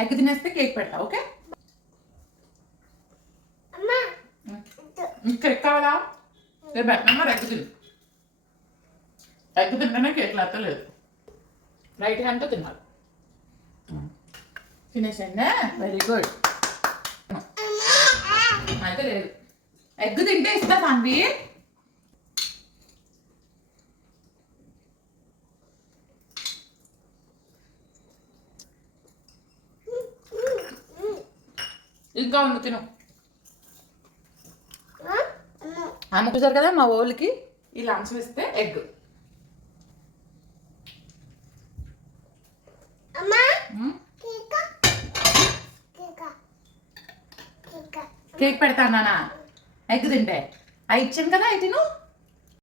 Egg తినేస్తే cake పెడతా. Okay, cake కావాలా? రేపు పెట్టినా ఎగ్ తిను. ఎగ్ తింటేనే కేక్ లేకపోతే లేదు. రైట్ హ్యాండ్తో తినాలి. తినేసండి, వెరీ గుడ్. అయితే లేదు, ఎగ్ తింటే ఇస్తా సాన్వి. ఇంకా ఉండు, తిను. ఆమె చూసారు కదా, మా ఓళ్ళకి ఈ లంచ్ ఇస్తే ఎగ్. కేక్ పెడతానా? ఎగ్ తింటే అవి ఇచ్చాను కదా, అవి తిను.